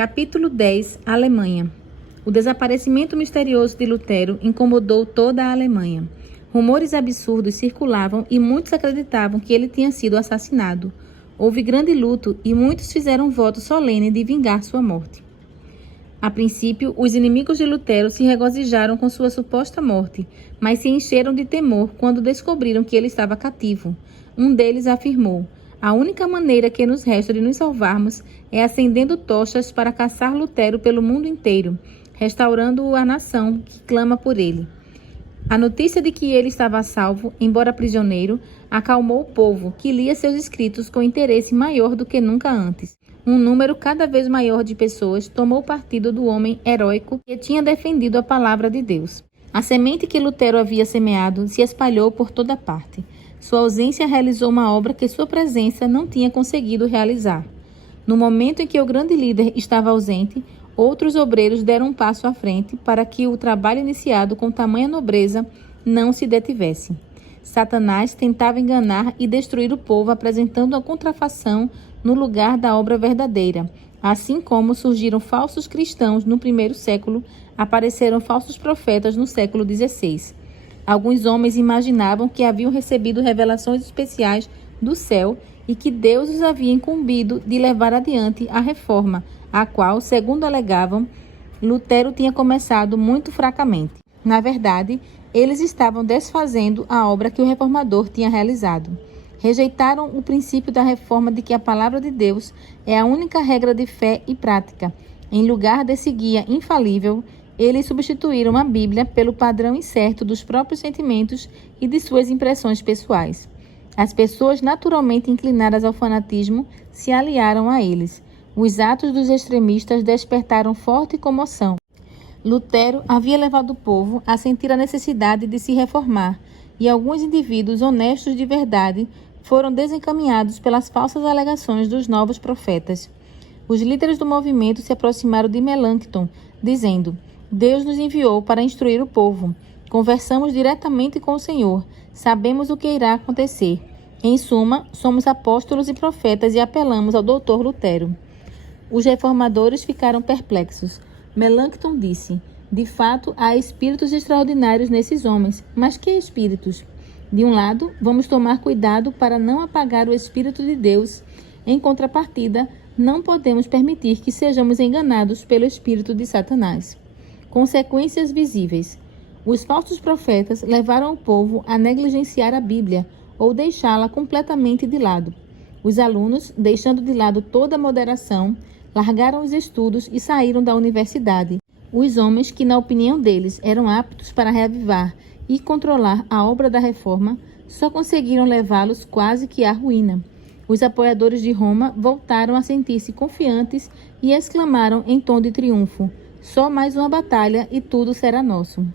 Capítulo 10. Alemanha. O desaparecimento misterioso de Lutero incomodou toda a Alemanha. Rumores absurdos circulavam e muitos acreditavam que ele tinha sido assassinado. Houve grande luto e muitos fizeram voto solene de vingar sua morte. A princípio, os inimigos de Lutero se regozijaram com sua suposta morte, mas se encheram de temor quando descobriram que ele estava cativo. Um deles afirmou: "A única maneira que nos resta de nos salvarmos é acendendo tochas para caçar Lutero pelo mundo inteiro, restaurando a nação que clama por ele." A notícia de que ele estava salvo, embora prisioneiro, acalmou o povo, que lia seus escritos com interesse maior do que nunca antes. Um número cada vez maior de pessoas tomou partido do homem heróico que tinha defendido a palavra de Deus. A semente que Lutero havia semeado se espalhou por toda parte. Sua ausência realizou uma obra que sua presença não tinha conseguido realizar. No momento em que o grande líder estava ausente, outros obreiros deram um passo à frente para que o trabalho iniciado com tamanha nobreza não se detivesse. Satanás tentava enganar e destruir o povo apresentando a contrafação no lugar da obra verdadeira. Assim como surgiram falsos cristãos no primeiro século, apareceram falsos profetas no século XVI. Alguns homens imaginavam que haviam recebido revelações especiais do céu e que Deus os havia incumbido de levar adiante a reforma, a qual, segundo alegavam, Lutero tinha começado muito fracamente. Na verdade, eles estavam desfazendo a obra que o reformador tinha realizado. Rejeitaram o princípio da reforma de que a palavra de Deus é a única regra de fé e prática. Em lugar desse guia infalível, eles substituíram a Bíblia pelo padrão incerto dos próprios sentimentos e de suas impressões pessoais. As pessoas naturalmente inclinadas ao fanatismo se aliaram a eles. Os atos dos extremistas despertaram forte comoção. Lutero havia levado o povo a sentir a necessidade de se reformar, e alguns indivíduos honestos de verdade foram desencaminhados pelas falsas alegações dos novos profetas. Os líderes do movimento se aproximaram de Melanchthon, dizendo: "Deus nos enviou para instruir o povo. Conversamos diretamente com o Senhor. Sabemos o que irá acontecer. Em suma, somos apóstolos e profetas e apelamos ao Dr. Lutero." Os reformadores ficaram perplexos. Melanchthon disse: "De fato, há espíritos extraordinários nesses homens. Mas que espíritos? De um lado, vamos tomar cuidado para não apagar o Espírito de Deus. Em contrapartida, não podemos permitir que sejamos enganados pelo espírito de Satanás." Consequências visíveis. Os falsos profetas levaram o povo a negligenciar a Bíblia ou deixá-la completamente de lado. Os alunos, deixando de lado toda a moderação, largaram os estudos e saíram da universidade. Os homens que, na opinião deles, eram aptos para reavivar e controlar a obra da reforma, só conseguiram levá-los quase que à ruína. Os apoiadores de Roma voltaram a sentir-se confiantes e exclamaram em tom de triunfo: "Só mais uma batalha e tudo será nosso."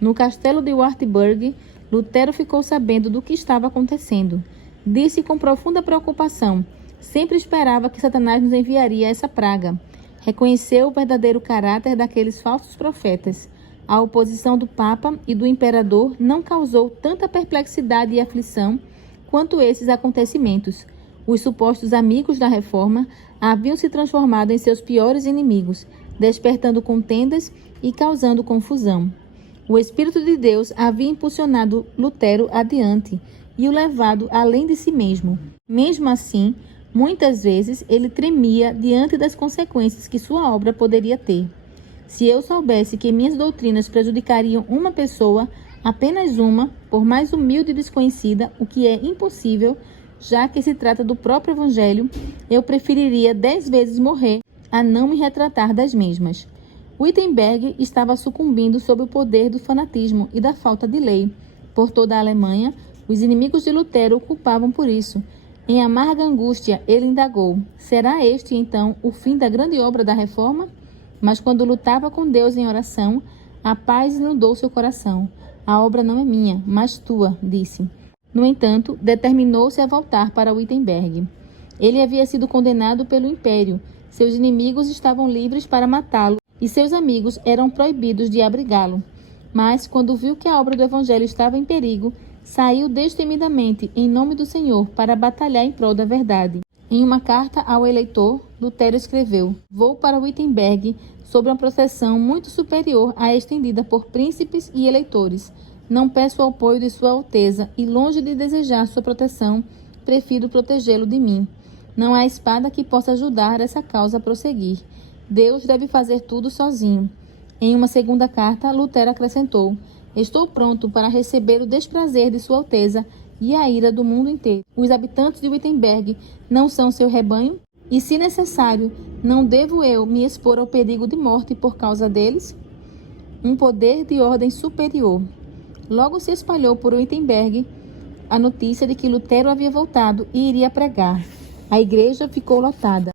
No castelo de Wartburg, Lutero ficou sabendo do que estava acontecendo. Disse com profunda preocupação: "Sempre esperava que Satanás nos enviaria essa praga." Reconheceu o verdadeiro caráter daqueles falsos profetas. A oposição do Papa e do Imperador não causou tanta perplexidade e aflição quanto esses acontecimentos. Os supostos amigos da reforma haviam se transformado em seus piores inimigos, despertando contendas e causando confusão. O Espírito de Deus havia impulsionado Lutero adiante e o levado além de si mesmo. Mesmo assim, muitas vezes ele tremia diante das consequências que sua obra poderia ter. "Se eu soubesse que minhas doutrinas prejudicariam uma pessoa, apenas uma, por mais humilde e desconhecida, o que é impossível, já que se trata do próprio Evangelho, eu preferiria 10 vezes morrer a não me retratar das mesmas." Wittenberg estava sucumbindo sob o poder do fanatismo e da falta de lei. Por toda a Alemanha, os inimigos de Lutero o culpavam por isso. Em amarga angústia, ele indagou: será este, então, o fim da grande obra da reforma? Mas quando lutava com Deus em oração, a paz inundou seu coração. "A obra não é minha, mas tua", disse. No entanto, determinou-se a voltar para Wittenberg. Ele havia sido condenado pelo Império. Seus inimigos estavam livres para matá-lo e seus amigos eram proibidos de abrigá-lo. Mas, quando viu que a obra do Evangelho estava em perigo, saiu destemidamente em nome do Senhor para batalhar em prol da verdade. Em uma carta ao eleitor, Lutero escreveu: "Vou para Wittenberg sob uma proteção muito superior à estendida por príncipes e eleitores. Não peço o apoio de Sua Alteza e, longe de desejar sua proteção, prefiro protegê-lo de mim. Não há espada que possa ajudar essa causa a prosseguir. Deus deve fazer tudo sozinho." Em uma segunda carta, Lutero acrescentou: "Estou pronto para receber o desprazer de Sua Alteza e a ira do mundo inteiro. Os habitantes de Wittenberg não são seu rebanho? E, se necessário, não devo eu me expor ao perigo de morte por causa deles?" Um poder de ordem superior. Logo se espalhou por Wittenberg a notícia de que Lutero havia voltado e iria pregar. A igreja ficou lotada.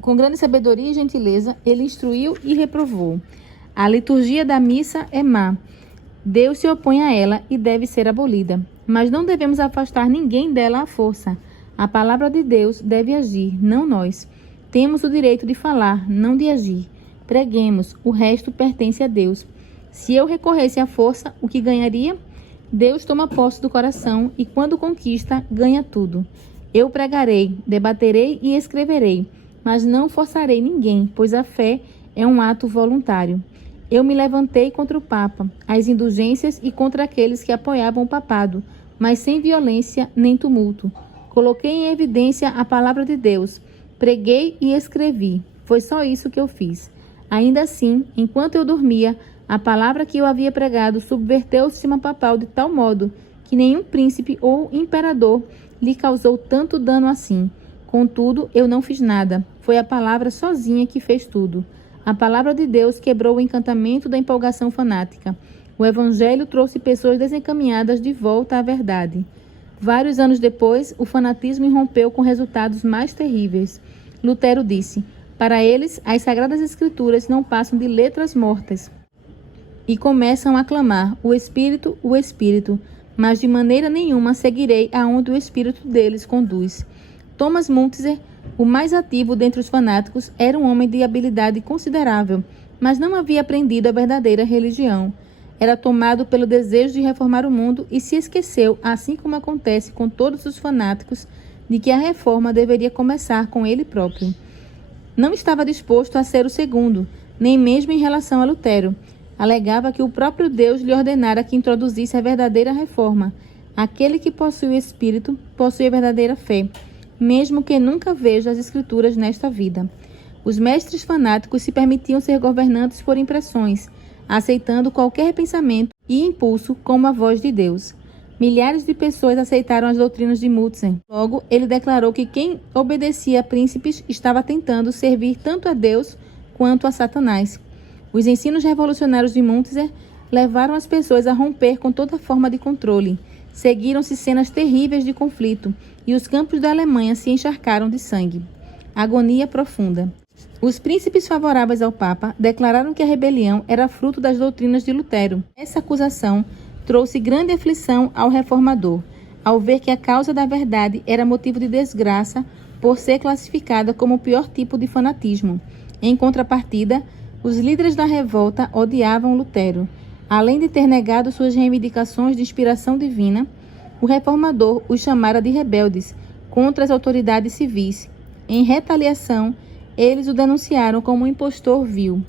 Com grande sabedoria e gentileza, ele instruiu e reprovou. A liturgia da missa é má. Deus se opõe a ela e deve ser abolida. Mas não devemos afastar ninguém dela à força. A palavra de Deus deve agir, não nós. Temos o direito de falar, não de agir. Preguemos, o resto pertence a Deus. Se eu recorresse à força, o que ganharia? Deus toma posse do coração e, quando conquista, ganha tudo. Eu pregarei, debaterei e escreverei, mas não forçarei ninguém, pois a fé é um ato voluntário. Eu me levantei contra o Papa, as indulgências e contra aqueles que apoiavam o papado, mas sem violência nem tumulto. Coloquei em evidência a palavra de Deus, preguei e escrevi. Foi só isso que eu fiz. Ainda assim, enquanto eu dormia, a palavra que eu havia pregado subverteu o sistema papal de tal modo que nenhum príncipe ou imperador lhe causou tanto dano assim. Contudo, eu não fiz nada. Foi a palavra sozinha que fez tudo. A palavra de Deus quebrou o encantamento da empolgação fanática. O evangelho trouxe pessoas desencaminhadas de volta à verdade. Vários anos depois, o fanatismo irrompeu com resultados mais terríveis. Lutero disse: "Para eles, as Sagradas Escrituras não passam de letras mortas." E começam a clamar: o Espírito, mas de maneira nenhuma seguirei aonde o Espírito deles conduz. Thomas Müntzer, o mais ativo dentre os fanáticos, era um homem de habilidade considerável, mas não havia aprendido a verdadeira religião. Era tomado pelo desejo de reformar o mundo e se esqueceu, assim como acontece com todos os fanáticos, de que a reforma deveria começar com ele próprio. Não estava disposto a ser o segundo, nem mesmo em relação a Lutero. Alegava que o próprio Deus lhe ordenara que introduzisse a verdadeira reforma. Aquele que possui o Espírito possui a verdadeira fé, mesmo que nunca veja as Escrituras nesta vida. Os mestres fanáticos se permitiam ser governantes por impressões, aceitando qualquer pensamento e impulso como a voz de Deus. Milhares de pessoas aceitaram as doutrinas de Müntzer. Logo, ele declarou que quem obedecia a príncipes estava tentando servir tanto a Deus quanto a Satanás. Os ensinos revolucionários de Müntzer levaram as pessoas a romper com toda forma de controle. Seguiram-se cenas terríveis de conflito e os campos da Alemanha se encharcaram de sangue. Agonia profunda. Os príncipes favoráveis ao Papa declararam que a rebelião era fruto das doutrinas de Lutero. Essa acusação trouxe grande aflição ao reformador, ao ver que a causa da verdade era motivo de desgraça por ser classificada como o pior tipo de fanatismo. Em contrapartida, os líderes da revolta odiavam Lutero. Além de ter negado suas reivindicações de inspiração divina, o reformador os chamara de rebeldes contra as autoridades civis. Em retaliação, eles o denunciaram como um impostor vil.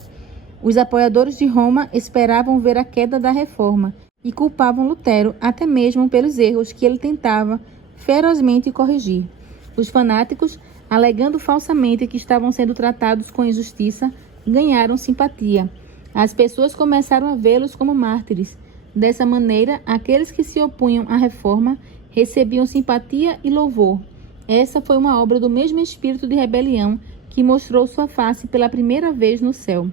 Os apoiadores de Roma esperavam ver a queda da reforma e culpavam Lutero até mesmo pelos erros que ele tentava ferozmente corrigir. Os fanáticos, alegando falsamente que estavam sendo tratados com injustiça, ganharam simpatia. As pessoas começaram a vê-los como mártires. Dessa maneira, aqueles que se opunham à reforma recebiam simpatia e louvor. Essa foi uma obra do mesmo espírito de rebelião que mostrou sua face pela primeira vez no céu.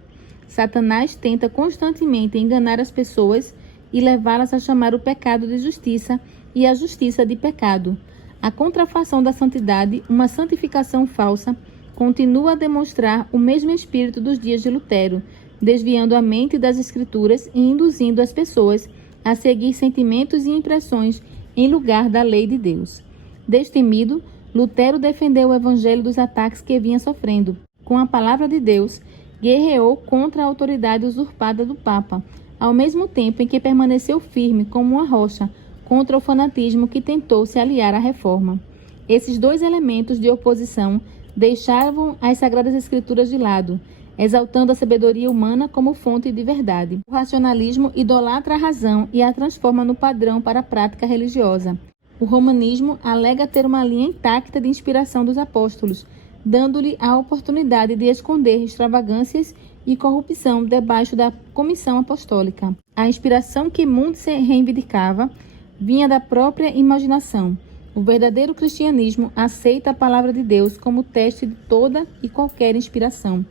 Satanás tenta constantemente enganar as pessoas e levá-las a chamar o pecado de justiça e a justiça de pecado. A contrafação da santidade, uma santificação falsa, continua a demonstrar o mesmo espírito dos dias de Lutero, desviando a mente das Escrituras e induzindo as pessoas a seguir sentimentos e impressões em lugar da lei de Deus. Destemido, Lutero defendeu o evangelho dos ataques que vinha sofrendo. Com a palavra de Deus, guerreou contra a autoridade usurpada do Papa, ao mesmo tempo em que permaneceu firme como uma rocha contra o fanatismo que tentou se aliar à reforma. Esses dois elementos de oposição deixavam as Sagradas Escrituras de lado, exaltando a sabedoria humana como fonte de verdade. O racionalismo idolatra a razão e a transforma no padrão para a prática religiosa. O romanismo alega ter uma linha intacta de inspiração dos apóstolos, dando-lhe a oportunidade de esconder extravagâncias e corrupção debaixo da comissão apostólica. A inspiração que Mund se reivindicava vinha da própria imaginação. O verdadeiro cristianismo aceita a palavra de Deus como teste de toda e qualquer inspiração.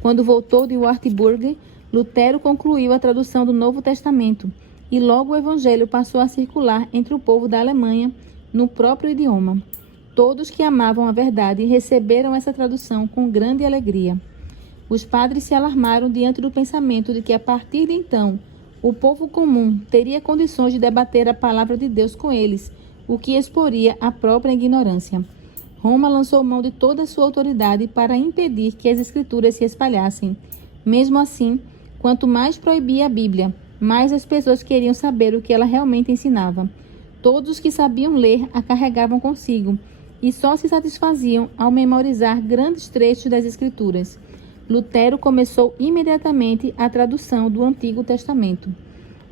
Quando voltou de Wartburg, Lutero concluiu a tradução do Novo Testamento e logo o Evangelho passou a circular entre o povo da Alemanha no próprio idioma. Todos que amavam a verdade receberam essa tradução com grande alegria. Os padres se alarmaram diante do pensamento de que, a partir de então, o povo comum teria condições de debater a palavra de Deus com eles, o que exporia a própria ignorância. Roma lançou mão de toda a sua autoridade para impedir que as Escrituras se espalhassem. Mesmo assim, quanto mais proibia a Bíblia, mais as pessoas queriam saber o que ela realmente ensinava. Todos os que sabiam ler a carregavam consigo e só se satisfaziam ao memorizar grandes trechos das Escrituras. Lutero começou imediatamente a tradução do Antigo Testamento.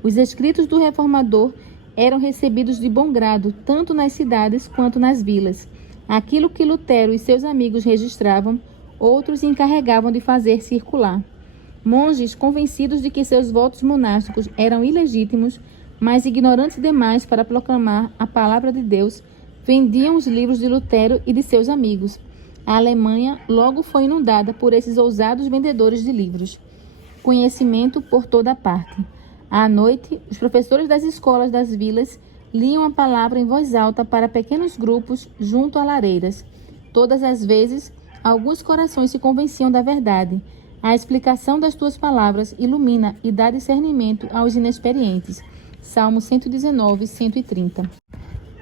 Os escritos do reformador eram recebidos de bom grado, tanto nas cidades quanto nas vilas. Aquilo que Lutero e seus amigos registravam, outros se encarregavam de fazer circular. Monges, convencidos de que seus votos monásticos eram ilegítimos, mas ignorantes demais para proclamar a palavra de Deus, vendiam os livros de Lutero e de seus amigos. A Alemanha logo foi inundada por esses ousados vendedores de livros. Conhecimento por toda parte. À noite, os professores das escolas das vilas liam a palavra em voz alta para pequenos grupos junto a lareiras. Todas as vezes, alguns corações se convenciam da verdade. A explicação das tuas palavras ilumina e dá discernimento aos inexperientes. Salmo 119, 130.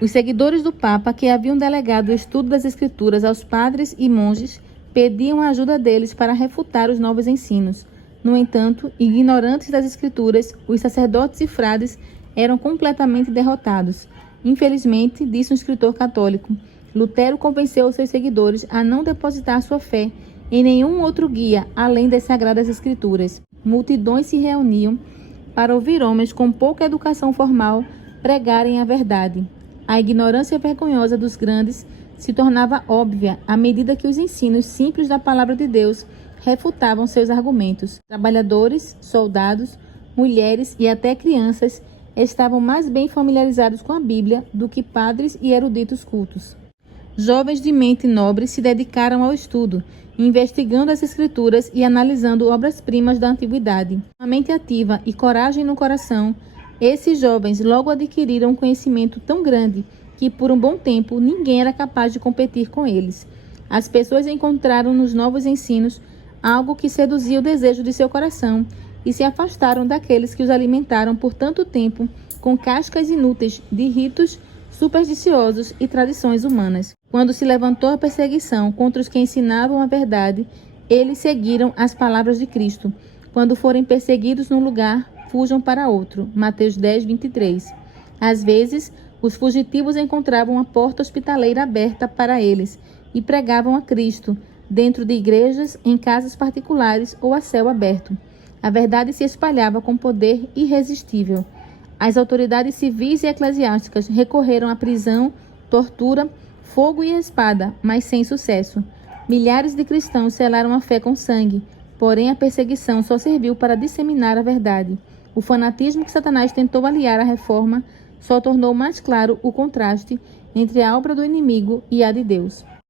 Os seguidores do Papa, que haviam delegado o estudo das Escrituras aos padres e monges, pediam a ajuda deles para refutar os novos ensinos. No entanto, ignorantes das Escrituras, os sacerdotes e frades eram completamente derrotados. Infelizmente, disse um escritor católico, Lutero convenceu os seus seguidores a não depositar sua fé em nenhum outro guia além das Sagradas Escrituras. Multidões se reuniam para ouvir homens com pouca educação formal pregarem a verdade. A ignorância vergonhosa dos grandes se tornava óbvia à medida que os ensinos simples da palavra de Deus refutavam seus argumentos. Trabalhadores, soldados, mulheres e até crianças estavam mais bem familiarizados com a Bíblia do que padres e eruditos cultos. Jovens de mente nobre se dedicaram ao estudo, investigando as Escrituras e analisando obras-primas da antiguidade. Com a mente ativa e coragem no coração, esses jovens logo adquiriram um conhecimento tão grande que, por um bom tempo, ninguém era capaz de competir com eles. As pessoas encontraram nos novos ensinos algo que seduzia o desejo de seu coração e se afastaram daqueles que os alimentaram por tanto tempo com cascas inúteis de ritos supersticiosos e tradições humanas. Quando se levantou a perseguição contra os que ensinavam a verdade, eles seguiram as palavras de Cristo. Quando forem perseguidos num lugar, fujam para outro. Mateus 10, 23. Às vezes, os fugitivos encontravam a porta hospitaleira aberta para eles e pregavam a Cristo, dentro de igrejas, em casas particulares ou a céu aberto. A verdade se espalhava com poder irresistível. As autoridades civis e eclesiásticas recorreram à prisão, tortura, fogo e espada, mas sem sucesso. Milhares de cristãos selaram a fé com sangue, porém a perseguição só serviu para disseminar a verdade. O fanatismo que Satanás tentou aliar à reforma só tornou mais claro o contraste entre a obra do inimigo e a de Deus.